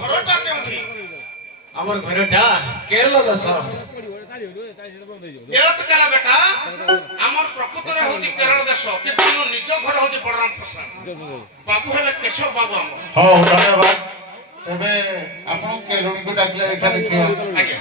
ଘରଟା କେଉଁଠି? আমার ঘরটা কেরল দেশ। କେରଳ କେଲା ବେଟା ଆମର ପ୍ରକୃତରେ ହଉଛି କେରଳ ଦେଶ କିନ୍ତୁ ଆମ ନିଜ ଘର ହଉଛି ବଳରାମ ପ୍ରସାଦ। ବାବୁ ହେଲେ କେଶବ ବାବୁ ଆମ। ହଉ ଧନ୍ୟବାଦ। ଏବେ ଆପଣ କେଲୁଣିକୁ ଡାକିଲେ ଦେଖା ଦେଖିବା। ଆଜ୍ଞା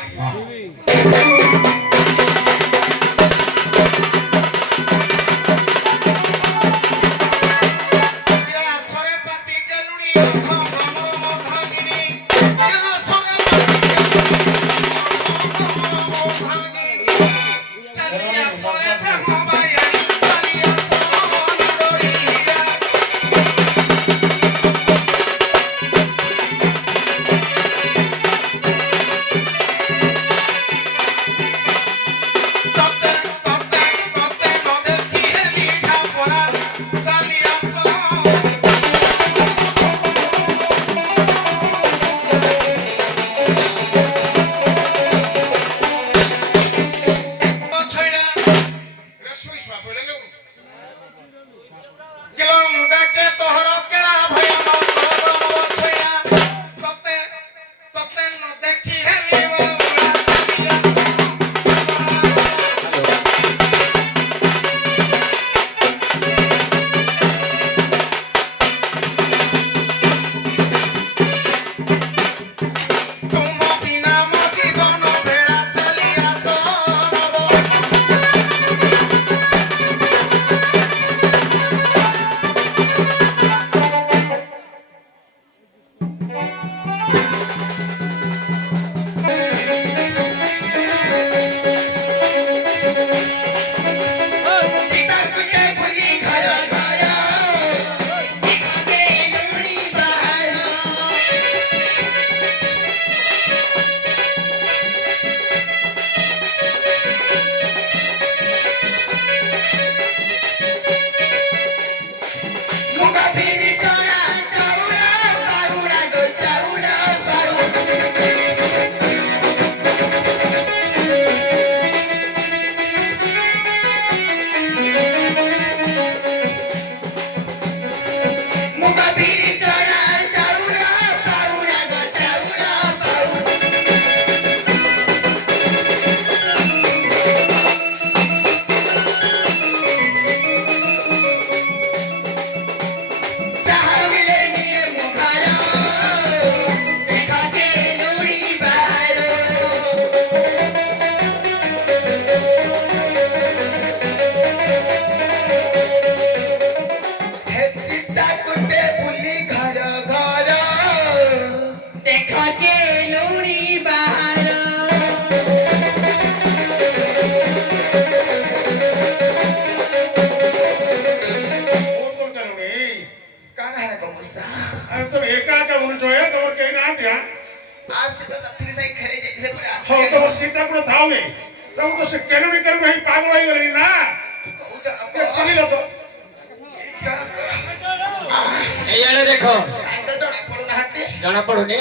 জানা পড়ুনি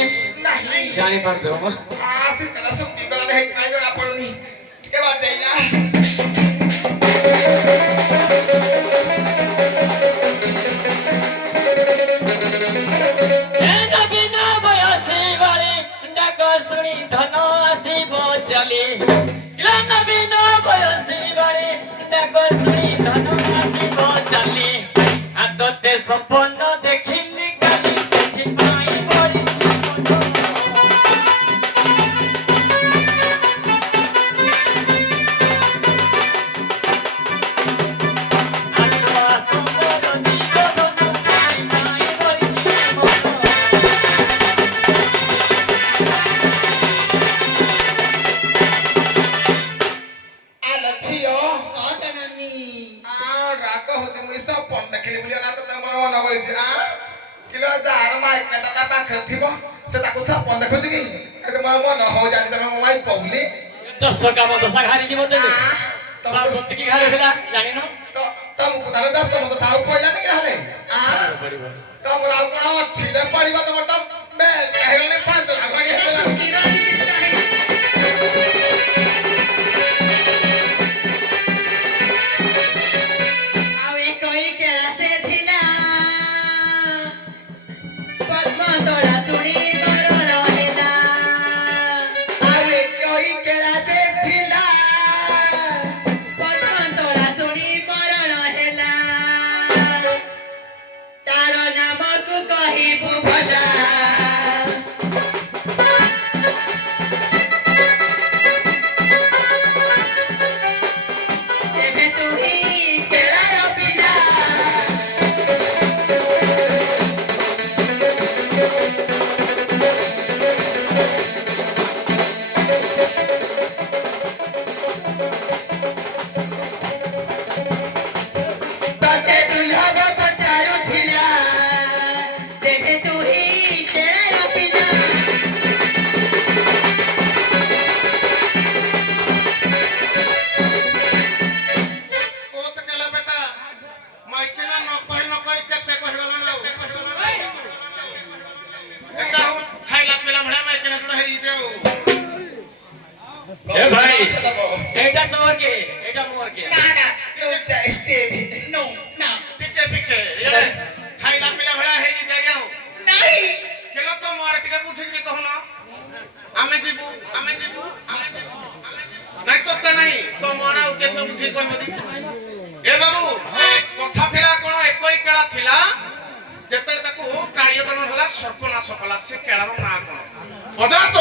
জানি পারতো সম্পন্ন দেখিলি কালি পাই বলিছি দশ কাম দশা ঘাড়ি জীব দেবে সত্যি ঘাড়ি ଥିଲା জানিন তো তমକୁ ତାହେଲେ 10 ମତ ସାଉ ପଇଲାନି କି ହେଲେ ତମର ଆଉ କଣ ଅଛି ଯେ ପଡିବ ତମର ତ ହେଇଗଲାନି 5 ଲାખ ଭଳି ହେଇଗଲାନି ପଦ୍ମ ତୋଳା ଶୁଣି ମୋର এ ভাই মাছ দেব এইটা তোমার কে এটা তোমার কে না না লুচা স্টেপ নো না ଟିକେ ଖାଇଲା ପିଲା ଭଳିଆ ହେଇଛି ଯାଉ নাই କେଲ ତ ମୋର ଟିକେ ବୁଝିକିରି କହୁନ ଆମେ ଯିବୁ ନାଇଁ ତୋତେ ନାହିଁ ତ ମୋର ଆଉ କେତେ ବୁଝିକି କହିବି ଏ ବାବୁ କଥା ଥିଲା କଣ ଏକଇ କେଳା ଥିଲା ଯେତେବେଳେ ତାକୁ କାଳିଆ ଦଳ ହେଲା ସର୍ପନାଶ କଲା ସେ କେଳାର ନାଁ କଣ ଅଜା ତ